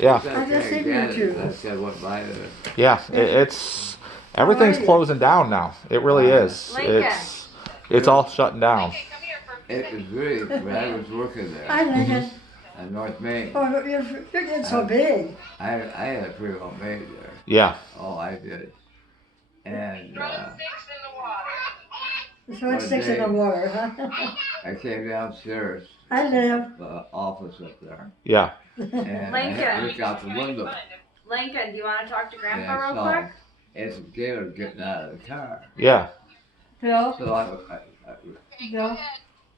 Yeah. I just think you went by there. Yeah. It's everything's closing down now. It really is. Lincoln. It's all shutting down. It was really when I was working there I think it. in North Maine. Oh, you're getting so big. I had a pretty well made there. Yeah. Oh, I did. And Throwing sticks in the water, huh? I came downstairs. I live. The office up there. Yeah. And I looked out the window. Lincoln, do you want to talk to Grandpa And I real saw quick? It's Gator getting out of the car. Yeah. Bill? So Bill?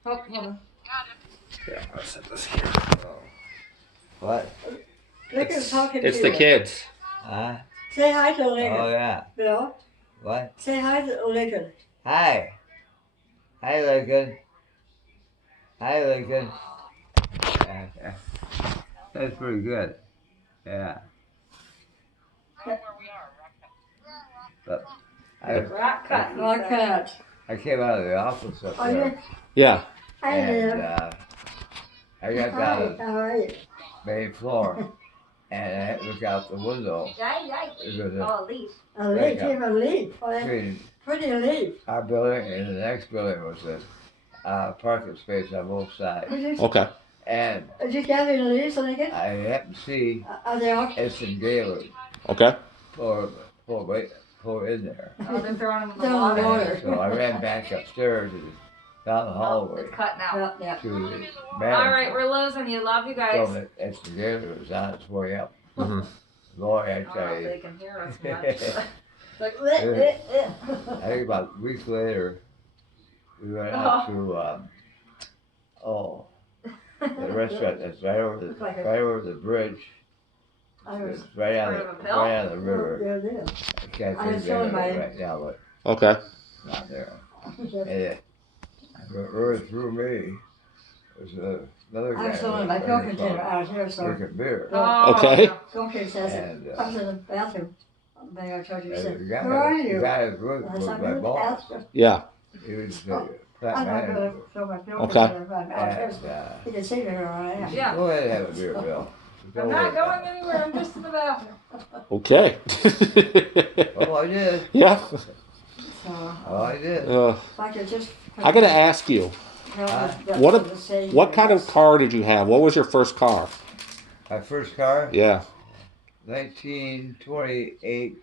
Oh, hold on. Yeah. I'll set this here. what? Lincoln's talking to It's you. the kids. Huh? Say hi to Lincoln. Oh yeah. Bill? What? Say hi to Lincoln. Hi. Hi, Lincoln. Hi, Lincoln. That's pretty good. Yeah. But Rock cut. Rock cut. I came out of the office up Oh, there. Yeah. I live. And I got Hi, down how are you? the main floor. And I had to look out the window. There was Oh, a leaf. A leaf, you have a leaf. Oh, that's between pretty leaf. our building and the next building was a parking space on both sides. Okay. And Did you gather the leaves, Lincoln? I happened to see Are they all? some Gaylord Okay. pour in there. Oh, they're throwing them in the They're in the water. water. So I ran back upstairs and down the Oh, hallway it's cut now. Yeah, to the manager. All right, we're losing you. Love you guys. So that the Gaylord was on its way up. Mm-hmm. Boy, I I don't know tell if you. they can hear us much. It's like, I think about a week later, we went out to the restaurant that's right over the bridge. It's right on the river. Yeah, it is. I can't I think was of showing it my- right now, but Okay. it's not there. And it right through me was another guy. I was showing my milk container out here, so. drinking beer. oh, Okay. no. Milk says it. And I was in the bathroom. Maybe I told you, he the said, guy, where are you? the guy who was I said, my I'm in the boss. bathroom. Yeah. He was Oh, plant I'm not manager. gonna throw my milk Okay. container out here. And You can see me where I am. Yeah. go ahead and have a beer, Bill. I'm not going anywhere. I'm just in the bathroom. Okay. Oh, I did. Yeah. So, Oh, I did. if I could just. I gotta ask you, what kind of car did you have? What was your first car? My first car, Yeah. 1928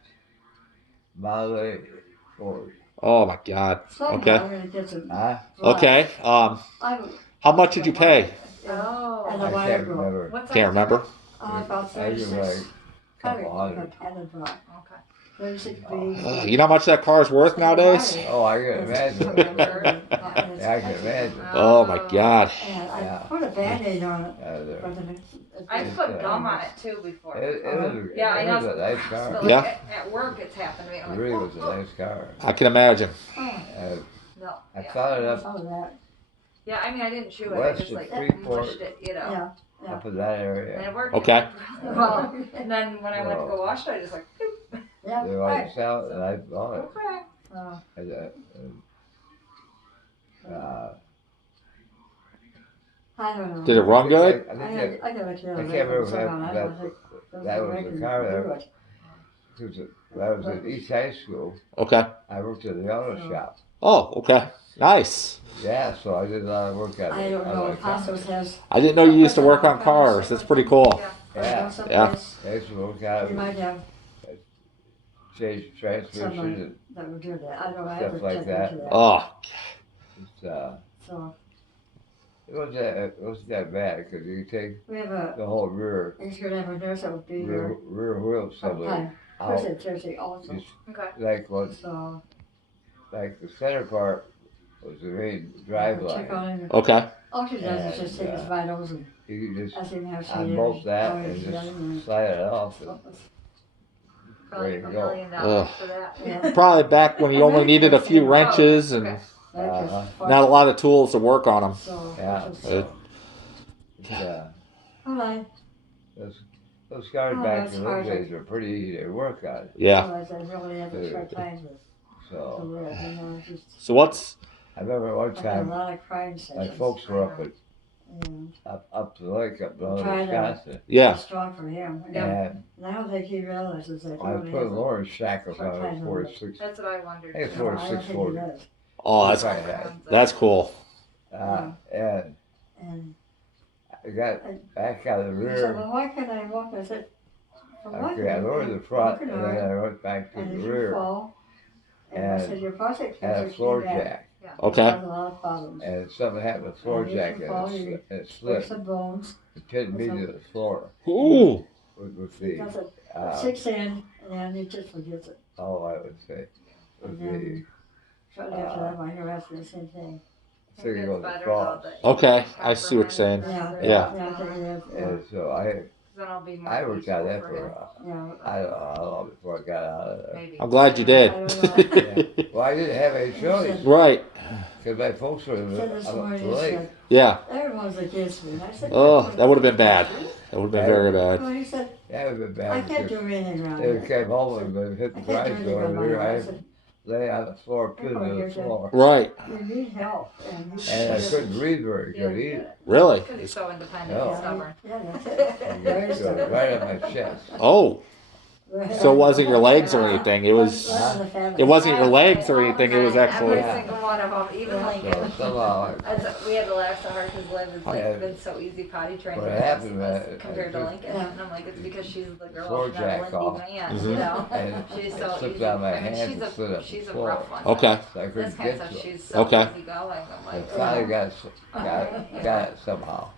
Model Ford. Oh my God. Somehow Okay. I'm gonna get some. Huh? Okay. How much did you pay? Oh. And I a can't wire girl. remember. What's Can't remember. About I was 36. like a couple hundred. Okay. 36 B. You know how much that car is worth nowadays? Oh, I can imagine. Yeah, I can imagine. Oh my God. And I Yeah. put a Band-Aid on it. There. But then I put gum on it too before. It was Yeah, I it know. was a nice But car. like Yeah. at work, it's happened to me. It I'm like, really oh, was a nice car. I can imagine. Oh, no. I Yeah. found it up some of that. Yeah, I mean, I didn't chew it. I west just of like Freeport, mushed it, you know. Yeah. up in that And area. it worked. Okay. Well, and then when I went to go wash it, I just like, boop. Yeah. They Right. wiped out, and I bought it. Okay. Oh, Uh, I don't know. Did it run good? I I think gotta kill I it. can't remember somehow. I that- don't think those that was Americans the car do that- it. when I was at East High School, Okay. I worked at the auto shop. Oh, okay. Nice. Yeah, so I did a lot of work at I it. don't know if Passos has. I didn't know you used to work on cars. That's pretty cool. Yeah. Someplace I used to work out you might have change transmission someone that would do that. I don't know. I Stuff haven't like checked that. into that. Oh, and So it wasn't that bad because you take we have a. the whole rear He's gonna have a nurse that would be here wheel assembly sometime. out. Thursday also. Just Okay. like what So like the center part was the main drive check line. on him. okay. All she does is just take his And, vitals and You could just ask him how she unbolt is. that how and he's just feeling, slide it off. And Probably There $1 you go. million Ugh. for that. Yeah. Probably back when you only needed a few wrenches and Okay. That is Uh-huh. fun. not a lot of tools to work on them. So Yeah. it's Uh, it's, all right. those cars Oh, back that's in those hard. days were pretty easy to work on. Yeah. Otherwise, I really have to start times with the So world. You know, it's just Oh. So what's I remember one I had a time lot of crime my sessions. folks were up at And up the lake, up north Try to- Wisconsin. Yeah. it's strong for him. And And I don't think he realizes that he I only put has a, Lauren's shackles short on time it on for it. 6. That's what I wondered. Hey, it's too. for I don't think he 640. does. Oh, That's that's right. that's cool. And And I got back out of the he said, rear. well, why can't I walk? I said, for what? Okay, I lowered the front, You and can then learn. I went back to And the if you rear. fall, and I And said, your prostate Had cancer a came floor back. jack. Okay. It caused a lot of problems. And something happened with the floor And if jack, you and fall, it, you and it break slipped. some bones. It pinned me to the floor Ooh. with the, That's it. uh, 6 in, and then he just forgets it. oh, I would say, with And the, then shortly after that, my hair asked me the same thing. I think it It goes gets better across. though, Okay, I see what you're saying. Yeah. Yeah. Yeah, I think it is. Yeah. And so I Then I'll be more worked peaceful on that for for, him. Yeah. I don't know how long before I got out of there. Maybe. I'm glad you did. I don't know. Yeah. Well, I didn't have any choice, Right. because my folks were Said this up morning, the he lake. said, Yeah. everyone's against me. And I said, Oh, that would have been bad. That would have been very bad. Well, he said, That would have been I bad, can't do because anything around they here. came home and they hit I the can't do garage anything door on my there. own. I I said, lay on the floor, pinned to the floor. Right. you need help. And he And I said, couldn't breathe very Yeah, good either. Really? Because he's so independent No. and stubborn. Yeah, that's it. And Very it was stubborn. right on my chest. Oh. So it wasn't your legs or anything. It was. It wasn't your legs or anything. It was actually. Every single one of them, even So Lincoln. somehow, We had to laugh so hard because Liv has Yeah. been so easy potty trained What happened, compared to I Lincoln. Yeah. And I'm like, it's because she's the girl, Floor she's not a jack off. Lindy man, Mhm. you know? and She's it so slipped easy. out of my I mean, hand and slid up she's the a floor. rough one. Okay. So I This couldn't kind of get stuff, to it. she's so Okay. easygoing. I'm I like, finally got it somehow.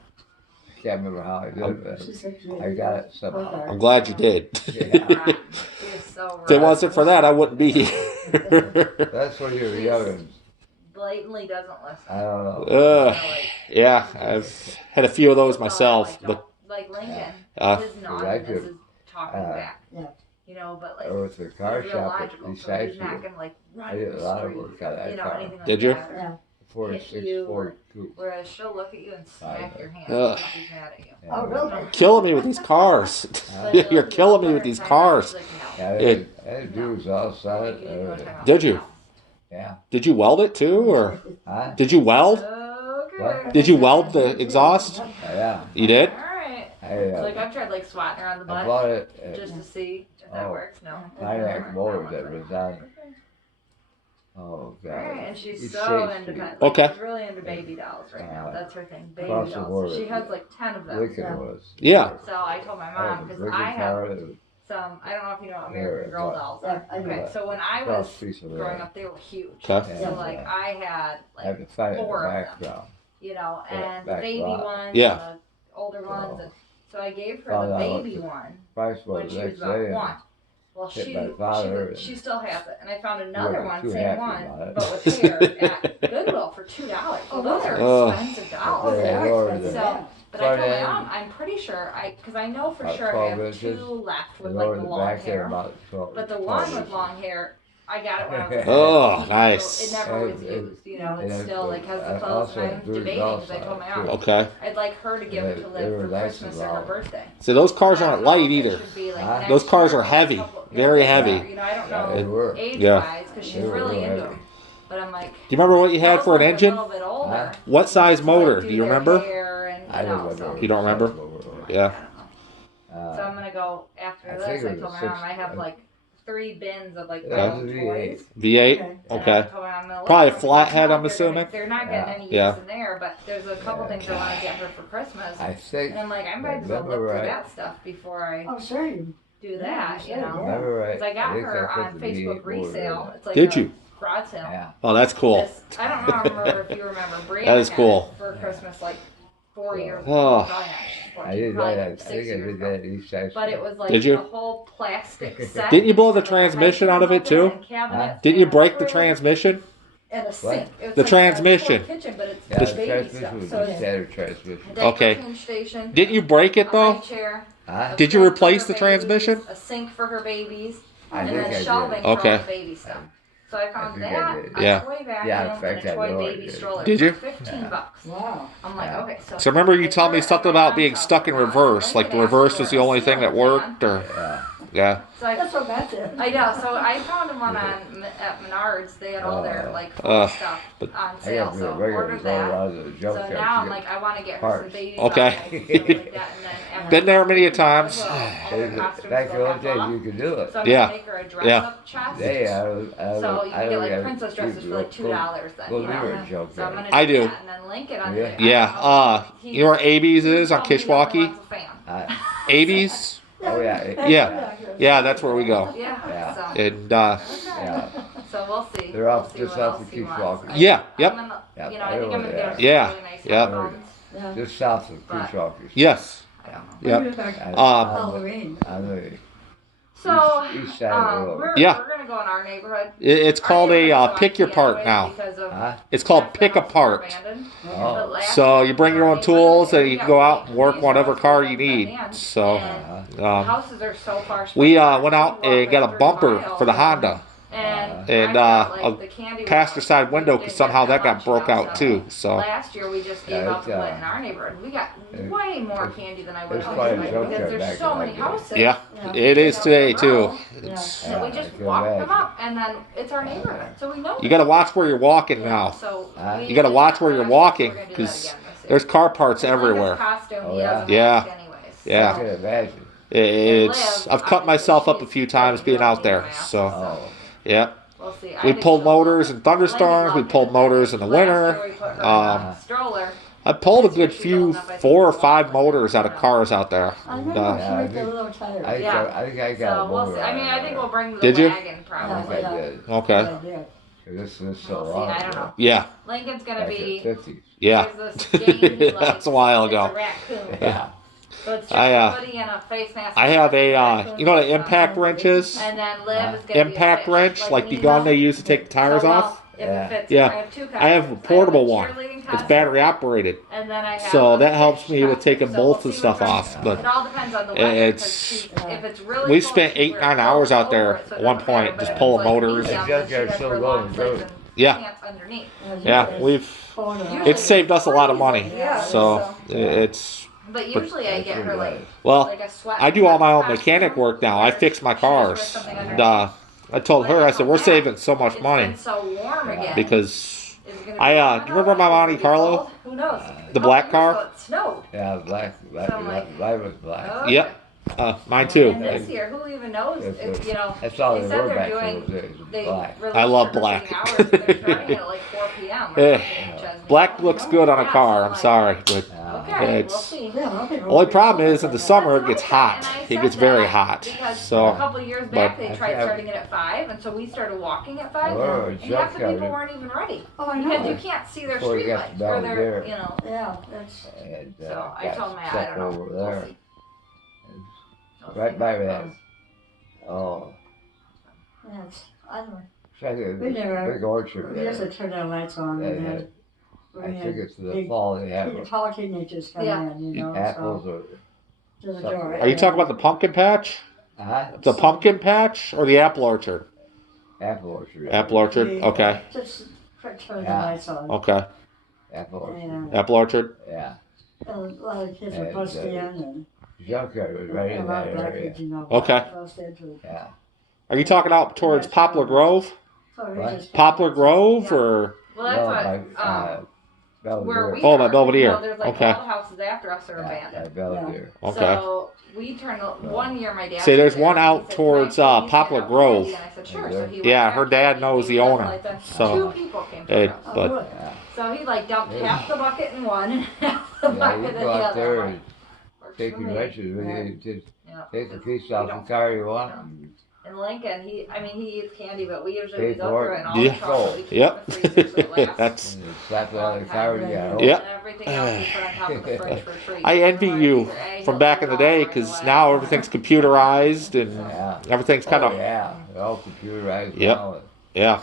I can't remember how I did it, She said, but I got it somehow. I'm glad you did. Yeah. rotten. She is so If it rotten. wasn't for that, I wouldn't be here. That's when you were young and Blatantly doesn't listen. I don't know. Like, Yeah, I've had a few of those myself, but like Lincoln, uh, his I naughtiness could- is talking back. Yeah. You know, but like Or with the he's car real shop logical, so beside he's not you. gonna like run I did a lot of street, work on that you know, car. anything like Did you? that. or Yeah. 46, you, 42. Whereas she'll look at you and smack your hand Ugh. if she's mad at you. Yeah. Oh, really? killing me with these cars. But You're he'll killing me put with her these in timeout, cars. she's like, no. Yeah, It- I had dudes outside and everything. Did you? Yeah. Did you weld it too, or Huh? did you weld? Okay. What? Did you weld the exhaust? Yeah. You did. All right. I, Like I've tried like swatting her on the I butt bought it at just to see if that Oh. works. No. Pontiac Motors that was on. Okay. Oh, God. Alright, and she's East so State independent. Street. Like, Okay. she's really into baby dolls right now. Uh, That's her thing. Baby across the dolls. border. So she has like 10 of them. Lincoln Yeah. was. Yeah. So I told my I mom had a because Lincoln I have car that was some. I don't know if you know what American Yeah, Girl but- dolls Yeah, are. I know. Okay, so when I across was the street from growing there. up, they were huge. Okay. So like I had I have like to find it in the 4 of them. background. you know, Yeah, and back baby lot. ones, Yeah. and the older ones, and so I gave her Found the out what baby the one Price when was she the was next about day. and 1. Well, hit she my father and- she still has it, and I found another were one, too same happy one, about it. but with hair at Goodwill for $2. Well, those are Oh. expensive Oh, dolls. they Yeah, are Lord, expensive. So, Yeah. but I told my Front mom, end, I'm pretty sure because I know for about sure I 12 have inches, 2 left with and like over the the long back there hair. about 12. But the 12 one with inches. long hair, I got it when I was a kid. Oh, So nice. it never was And- used, you know. and It's then still like has the I clothes, also and I'm had dirty debating because I dolls told my on it, mom Okay. I'd like her to give it to They Liv were for nice Christmas and or her loud. birthday. So those cars I aren't don't know light if it either. should be, like, Huh? next Those cars year are or heavy, couple- very next heavy. year, you know, I don't Yeah, know they were. age Yeah. wise because she's They were really real into heavy. them. But I'm like, Do you remember what you had those for an ones are engine? A little bit older. Huh? What size to, motor? like, Do you their remember? hair and, I you don't know, remember. so- You don't remember? I Yeah. don't know. So I'm gonna go after I this. think it I was told a my mom six- I have like 3 bins of like It my was own a V8. toys. V8. Okay. And I Okay. told my mom, I'm gonna let Probably them flathead, because I'm they're assuming? gonna- They're not getting any use Yeah. in there, but there's a couple Yeah. things I want to get her for Christmas. I think, And I'm like, I might as well look remember for right. that stuff before I Oh, sure. You, do that, you Yeah, know. remember right. Because I got think her put on the Facebook V8 motor in resale. it. It's like Did a you? garage sale. Yeah. Oh, that's cool. This, I don't remember if you remember. Brianna That is had cool. it for Christmas like 4 years. Oh. Probably not. I did Probably that. I 6 think I years did ago. that at East Side But it Street. was like Did you? a whole plastic set. Didn't you blow the with, like, a transmission out of it, high chair too? and cabinets Didn't you and a break the toilet transmission? And a sink. It was The like transmission. A full kitchen, but it's Yeah, the the baby transmission stuff. was So a it's standard transmission. a Okay. diaper change station. Didn't you break a it high though? chair. Huh? a Did you sink for replace her the babies, transmission? A sink for her babies, I and think then I shelving did. for all Okay. the baby stuff. So I found think I that, did. a Yeah. toy vacuum, Yeah, in and fact, a I toy know I baby did. stroller Did for you? $15. wow. I'm like, Yeah. okay, so. So remember you I told me put it something at my about being mom's stuck in house. reverse, like the Lincoln reverse asked was for the a only thing that ceiling fan. worked, or Yeah. Yeah. So I, That's what Matt did. I know. So I found them one at Menards. They had all their like stuff on I sale. got So the regular ordered going that. out of the junk So shop now to I'm get like, I want to get her some parts. baby Okay. goggles and stuff like that. And then after Been there many a times. Goodwill, all their costumes Back go the half old days, off. you could do it. So I'm Yeah. gonna make her a dress Yeah. up chest. They, So you can get like princess dresses for like $2 then. Go You near know? a junk So I'm shop. gonna I do do. that and then link it on Yeah. the. Yeah. You know where Abe's is on Kishwaukee? I- Abe's? Oh, yeah. Yeah, that's where we go. Yeah. Yeah. So. And Yeah. So we'll see. They're we'll off see just what off else the he wants. Kishwaukee. Yeah, yep. I'm gonna, Yeah, you know, I think I'm gonna get her some Yeah, really nice yep. headphones. Yeah. Just south of But- Kishwaukee. yes. I don't know. Yep. We went back I- Halloween. on the So, east side of the road. we're Yeah. gonna go in our neighborhood. It's called Our a neighborhood's so pick your empty part anyways now. because of Huh? It's called half the pick houses are apart. abandoned. Oh. But last So year you bring in your our own tools and neighborhood, you we can go got out and work police whatever officers car you and need. vans, So and the um, houses are so far. we split went out back, and got a 3 bumper miles, for the Honda. And And, I felt a like the candy was passenger out. side We window didn't because get somehow that got much broke now, out too. So last year we just gave Yeah, up it's, and went in our neighborhood. We got way more candy than I would it's have quite a expected joke because there there's back so in many that day. houses. yeah, Yeah. it is today too. Yeah. It's, And we Yeah, just I can walk them imagine. up, and then it's our neighborhood, so we know. you got to watch where you're walking Yeah, now. So You we gotta did watch that where you're last year, so walking, we're gonna do that 'cause again this year. There's car parts And everywhere. Lincoln's costume, Oh, he yeah. doesn't Yeah. mask anyways. Yeah. I can imagine. It's I've cut myself up a few times being out there. So Oh. yeah. We'll see. I We think pulled she'll love motors it. in thunderstorms. We Lincoln pulled loved it. motors in the Last winter. year we put her in Um, a stroller. I pulled a This year good she's few, old enough, I think, 4 or to 5 walk. motors out of cars out there. I And, remember Yeah, she I looked a think- little tired. I Yeah. think I got So a we'll motor see. I mean, out I of think there. we'll bring the Did you? wagon I probably. think I did. Okay. I did. This is so We'll see. long I don't ago. know. Yeah. Lincoln's gonna Back be. in the 50s. Yeah. There's this game he likes. That's a while It's ago. a raccoon. Yeah. So it's just I, a hoodie and a face mask. I have a, Raccoon you know what an face impact on. wrench is? And then Liv is gonna Impact be a fish, wrench, like the Nemo. gun they use to take the tires So, well, off. If Yeah. it fits, Yeah. I have two I have a costumes. portable I one. have a cheerleading It's costume, battery operated. And then I have So a that helps fish me with costume. taking So bolts we'll and see stuff what off. brings. But It all depends on the weather. it's- if it's really we cold, spent she 8, wears 9 hours clothes out there over it, so it at one doesn't matter, point, but just if pulling it's, like, motors. medium, And then junk she yard's has still her going, long too. sleeves and Yeah. pants underneath. Yeah, it's saved us a lot of money. Yeah, So it's But usually I get her like well. a sweat. I do all my own costume mechanic work now. I where fix my she just wears cars. something And, underneath. I told her, I said, we're saving so much It's money been so warm again. because Is it gonna I, be- do you don't remember know. my Is it Monte gonna be Carlo? cold? Who knows? The A black couple years car? ago It snowed. Yeah, black. So I'm like- Light was black. Oh, Yep. okay. Mine too. And this year, who even knows? If, you know, That's all they they said were they're back doing. in those days. They Black. released I love their black. hours, but they're starting at like 4 p.m. or Eh, something, Chesney. Black looks good on a Yeah, car. so I'm like- sorry, but Okay, we'll It's- see. only problem is in the summer it That's gets what I hot. said, and I It said gets very that hot. Because So, a couple of years back, but- they tried I- starting it at 5, and so we started walking at 5, Oh, and half the junk people yard. weren't even ready. Oh, I Because you know. can't see their Before you street got lights, to or down their, there. you know. Yeah, that's. And, So I got told Matt, I stuck don't know. over We'll there. see. We'll Right see by how it that. goes. Oh, That's, I don't know. it's like a We never- big orchard We there. used to turn our lights on and then. I think it's the big- fall they have Tall teenagers come Yeah. in, you know, apples so. or. To the door. are you talking about the pumpkin patch? The pumpkin patch or the apple orchard? Apple orchard. Apple orchard. We Okay. Just turn the Yeah. lights on. Okay. Apple orchard. And Apple orchard. Yeah. a lot of kids are And, busted in and. Junkyard was right a in lot that of black area. kids, you know. Okay. Busted to. Yeah. Are you talking out towards Poplar Grove? So we What? just- Poplar Grove or? Well, that's No, what, by, where we Oh, by are, Belvedere. you know, there's like Okay. all the houses after us are abandoned. By Belvedere. Okay. So we turned one year. My dad. See, there's was there, one and he out said, towards, "Can I please Poplar hand out Grove." candy?" And I said, "Sure." So he went Yeah, back her to dad the knows the neighborhood owner. like that. So, 2 people came it- to our house. but good. Yeah. So he like dumped Yeah. half the bucket in one and half the Yeah, bucket you in the go out other. there I'm and like, "Works take for your me." wrenches with Yeah. you. Just Yeah. take the piece We off don't- the car you want. Yeah. and In Lincoln, he eats candy, but we usually Pay go for through it. it and all Yeah. the chocolate we keep Yep. in the freezer so it lasts. That's. and slap it on the car. You got Yep. And everything else we put on top of the fridge for free. I envy Or you either A, from he'll back eat in the it all day or he'll because let now it. everything's computerized and Yeah. everything's kind of Oh, yeah. They're all computerized Yep. now. yeah.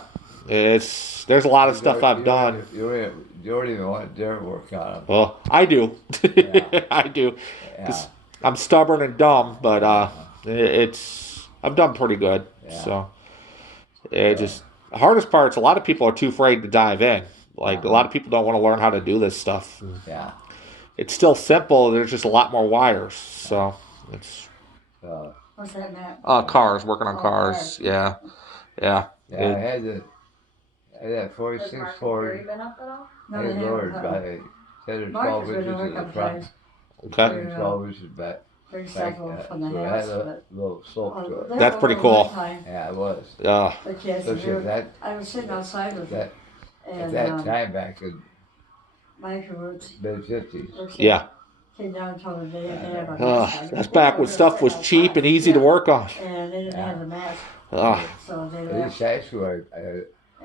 There's a lot of stuff I've done. You don't even want their work on them. Well, I do. Yeah. I do. Yeah. 'Cause I'm stubborn and dumb, but I've done pretty good. Yeah. So it just the hardest part's a lot of people are too afraid to dive in. Like a lot of people don't want to learn how to do this stuff. Yeah. It's still simple. There's just a lot more wires. So it's What's that, Matt? Cars, working on Oh, cars. cars. Yeah, yeah. Yeah, I had that Has 46 Mark and Ford. Gary been up at all? No, I they had lowered haven't. by 10 or Mark 12 has been inches over a in the couple front. times. 10 Okay, or 12 inches back. Bring stuff over from the So it house, had a but little slope to it. they're That's pretty over cool. one time. Yeah, it was. yeah, The kids, Especially at that, I was sitting outside with them, at and that time back in Mike was mid-50s. yeah. came down and told them they didn't have a Uh, mask. that's back when stuff was cheap and easy to work on. And they didn't Yeah. have the mask, Uh, so they At left. East High School,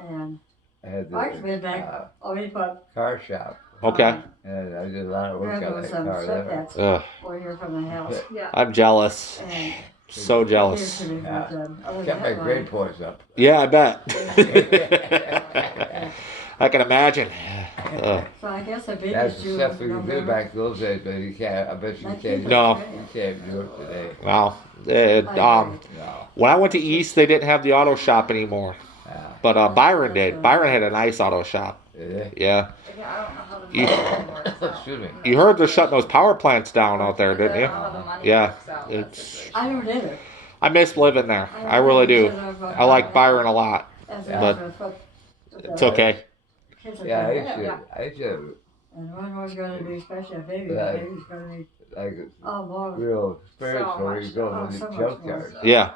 And I had Mark's been the back. Oh, he put car shop, okay. and I did a lot of work Grandpa on was that some car there. sweatpants over here from the house. Yeah. I'm jealous. And So he gave jealous. to me, but, other than Kept my that, grade points up. Yeah, I bet. I can imagine. So I guess the That's biggest the two stuff of we could do November. back those days, but you can't. I bet you can't. No. You can't do it today. Wow. No. When I went to East, they didn't have the auto shop anymore. Yeah. But Byron did. Byron had a nice auto shop. Yeah. Yeah. Yeah, I don't know how to do You- that anymore. So. Excuse me. You heard they're shutting those power plants down out there, didn't I you? don't know how the money Yeah, works out in that it's- situation. I don't either. I miss living there. I really do. I like Byron a lot. But it's okay. Yeah, I should And one was going to be especially a baby. Yeah. The baby's going to be, like oh, more. real spiritual. So You much go stuff. to the So much junkyard. more. Yeah.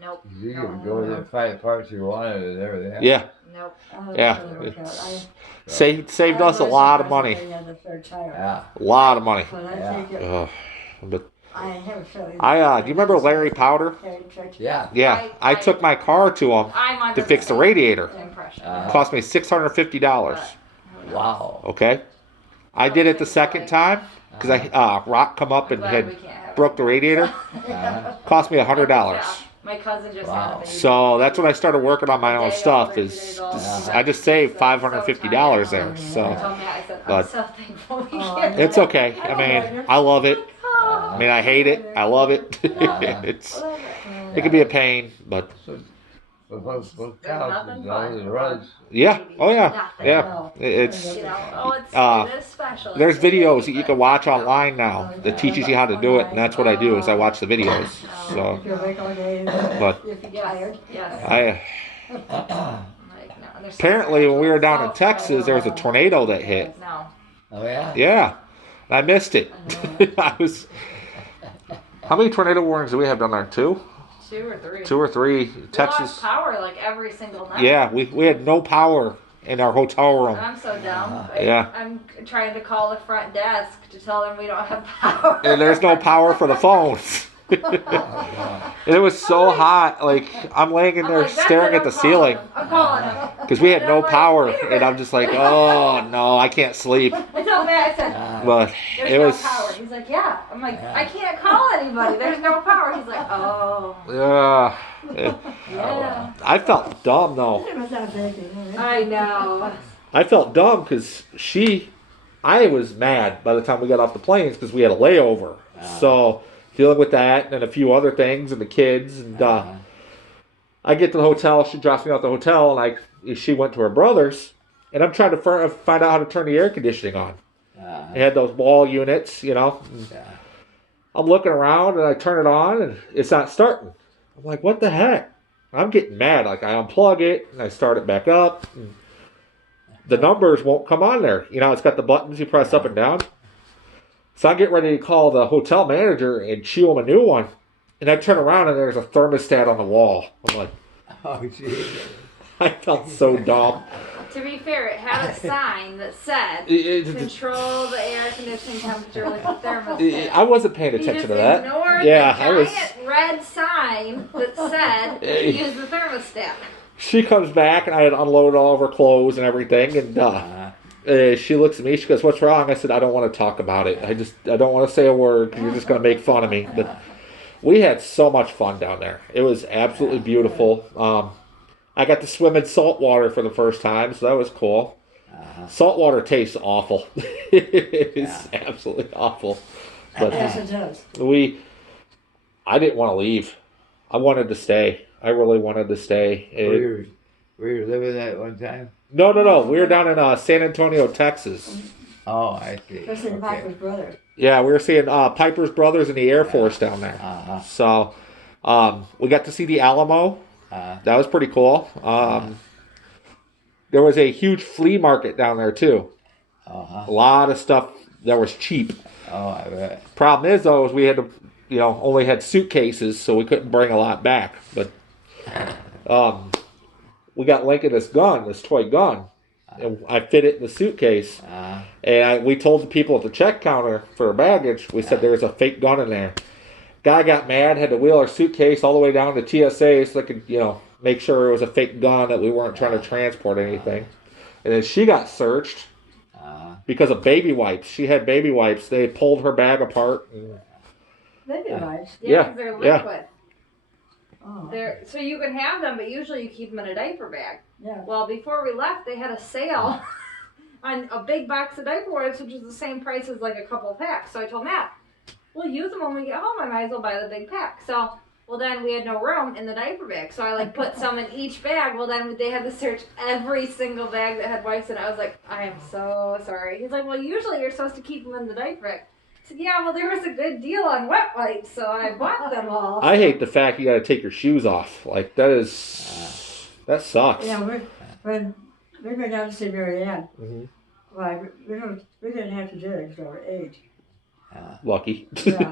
Nope. You can go there and find the parts you wanted and everything. Yeah. Nope. Yeah. Saved us a lot of money. Yeah. A lot of money. But I Yeah. think it, Ugh. But I have a feeling. do you remember Larry Powder? Yeah. Yeah. I took my car to him I'm under to fix the radiator. impression. It cost me $650. Wow. Okay. I did it the second time because rock come up I'm and glad we had can't have broke the radiator. Cost me $100. Yeah. My cousin just had a Wow. baby. So that's when I started working on my own Day stuff. older, Is 2 days old. I just saved $550 there. I So told Matt, I said, I'm But- so thankful we Oh, can't. it's okay. I mean, I love it. Oh, I mean, I hate it. I love it. It's it can be a pain, but So, both There's cows nothing and fun. the runs. yeah. Oh yeah. Nothing. Yeah. It's You know, oh, it is special. there's videos that you can watch But- online now that teaches you how to do it, and that's what I do is I watch the videos. So, If you're awake all day, but if you're tired. Yes. I Like, no, there's so apparently when we were down in special. Texas, there was a tornado that hit. No. Oh yeah. Yeah, and I missed it. I was. How many tornado warnings do we have down there? 2? 2 or 3. 2 or 3. We lost Texas. power like every single night. Yeah, we had no power in our hotel room. I'm so dumb. Yeah. I'm trying to call the front desk to tell them we don't have power. And there's no power for the phones. And it was so hot. Like I'm laying in I'm there like, "That's staring it, at the I'm calling ceiling him. I'm calling him. because we had And no I'm like, power, "Wait a and minute." I'm just like, oh no, I can't sleep. I told Matt, I said, But there's it no was. power. He's like, yeah. I'm like, I can't call anybody. There's no power. He's like, oh. Yeah. I felt dumb though. It was that big, isn't it? I know. I felt dumb because I was mad by the time we got off the planes because we had a layover. So dealing with that and a few other things and the kids and I get to the hotel. She drops me off at the hotel and she went to her brother's and I'm trying to find out how to turn the air conditioning on. It had those wall units, you know. I'm looking around and I turn it on and it's not starting. I'm like, what the heck? I'm getting mad. Like I unplug it and I start it back up. And the numbers won't come on there. You know, it's got the buttons you press up and down. So I get ready to call the hotel manager and chew him a new one. And I turn around and there's a thermostat on the wall. I'm like, Oh jeez. I felt so dumb. To be fair, it had a sign that said, control the air conditioning temperature with the thermostat. I wasn't paying You attention just to that. ignored Yeah, the I was. giant red sign that said, use the thermostat. She comes back and I had unloaded all of her clothes and everything. And she looks at me. She goes, "What's wrong?" I said, "I don't want to talk about it. I don't want to say a word because you're just going to make fun of me." But we had so much fun down there. It was absolutely beautiful. I got to swim in salt water for the first time, so that was cool. Salt water tastes awful. It's absolutely awful. But Yes, it does. I didn't want to leave. I wanted to stay. I really wanted to stay. Were you living that one time? No. We were down in San Antonio, Texas. Oh, I see. Especially Okay. Michael's brother. Yeah, we were seeing Piper's Brothers in the Air Force down there. So we got to see the Alamo. That was pretty cool. There was a huge flea market down there too. A lot of stuff that was cheap. Oh, I bet. Problem is though, is we had to, only had suitcases, so we couldn't bring a lot back. But we got Lincoln this toy gun, and I fit it in the suitcase. And we told the people at the check counter for our baggage, we said there was a fake gun in there. Guy got mad, had to wheel our suitcase all the way down to TSA so they could, make sure it was a fake gun, that we weren't trying to transport anything. And then she got searched because of baby wipes. She had baby wipes. They pulled her bag apart. And, Baby wipes. Yeah, 'cause they're liquid. Oh. So you can have them, but usually you keep them in a diaper bag. Yeah. Well, before we left, they had a sale on a big box of diaper wipes, which is the same price as like a couple packs. So I told Matt, we'll use them when we get home. I might as well buy the big pack. So, well, then we had no room in the diaper bag. So I put some in each bag. Well, then they had to search every single bag that had wipes in it. I was like, I am so sorry. He's like, well, usually you're supposed to keep them in the diaper bag. I said, yeah, well, there was a good deal on wet wipes, so I bought them all. I hate the fact you got to take your shoes off. Like, that sucks. Yeah, when we went down to see Mary Ann, well, we didn't have to do it because we were 8. Lucky. Yeah.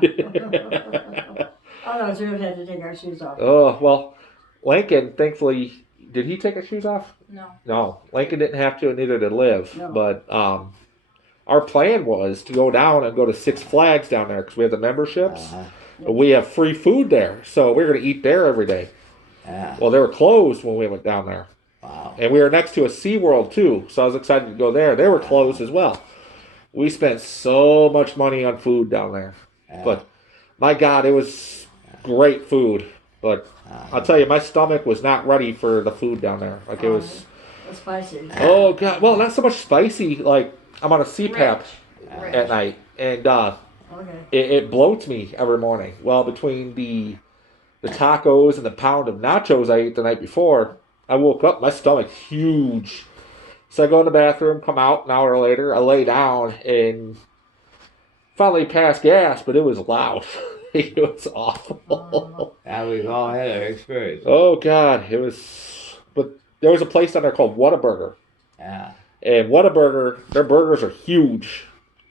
Otherwise, we would have had to take our shoes off. Oh, well, Lincoln, thankfully, did he take his shoes off? No. No. Lincoln didn't have to, and neither did Liv. No. But our plan was to go down and go to Six Flags down there because we have the memberships. We have free food there, so we're going to eat there every day. Well, they were closed when we went down there. Wow. And we were next to a SeaWorld, too, so I was excited to go there. They were closed as well. We spent so much money on food down there. But, my God, it was great food. But I'll tell you, my stomach was not ready for the food down there. Like, it was... It's spicy. Oh, God. Well, not so much spicy. Like, I'm on a CPAP at night, and it bloats me every morning. Well, between the tacos and the pound of nachos I ate the night before, I woke up, my stomach's huge. So I go in the bathroom, come out an hour later, I lay down, and finally passed gas, but it was loud. It was awful. Now we've all had our experience. Oh, God. It was... But there was a place down there called Whataburger. Yeah. And Whataburger, their burgers are huge.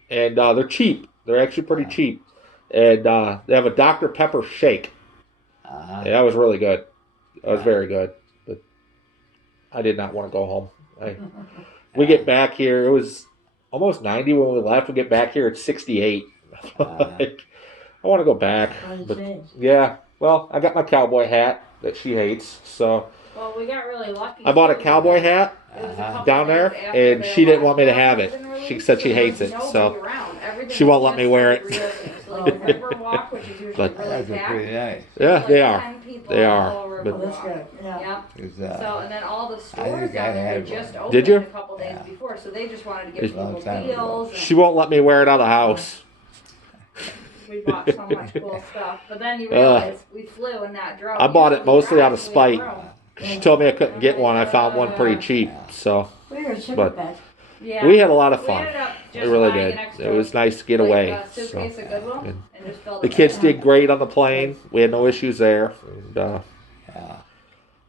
And they're cheap. They're actually pretty cheap. And they have a Dr. Pepper shake. And that was really good. That was very good. But I did not want to go home. We get back here. It was almost 90 when we left. We get back here at 68. I want to go back. But, yeah. Well, I got my cowboy hat that she hates. So Well, we got really lucky. I bought a cowboy hat down there, and she didn't want me to have it. She said she hates it, so she won't let me wear it. But That's pretty nice. yeah, they are. They are. Oh, But that's good. Yeah. So, and then all the think stores I down there had had just one. opened Did you? a couple days before, so they just wanted to give Long people time ago. deals. And she won't let me wear it out of the house. we bought so much cool stuff. But then you realize we flew in that drove. I bought it mostly out of So we had spite. room. She told me I couldn't get one. I found one pretty cheap. So We were super But- fat. Yeah. we had a lot of We fun. ended up We just really buying did. an extra, It was nice to get like, away. suitcase of Goodwill and and just filled the it kids up. did great on the plane. We had no issues there. And,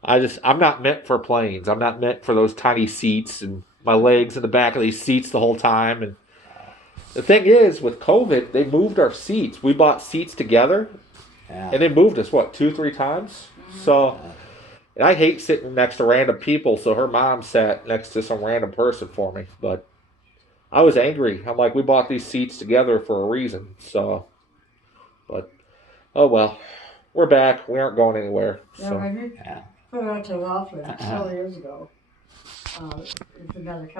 I'm not meant for planes. I'm not meant for those tiny seats and my legs in the back of these seats the whole time. And the thing is, with COVID, they moved our seats. We bought seats together, and they moved us, 2-3 times? So, and I hate sitting next to random people, so her mom sat next to some random person for me. But I was angry. I'm like, we bought these seats together for a reason. So, but, oh well. We're back. We aren't going anywhere. Yeah, So. when we went to Laughlin several years ago, it's another couple.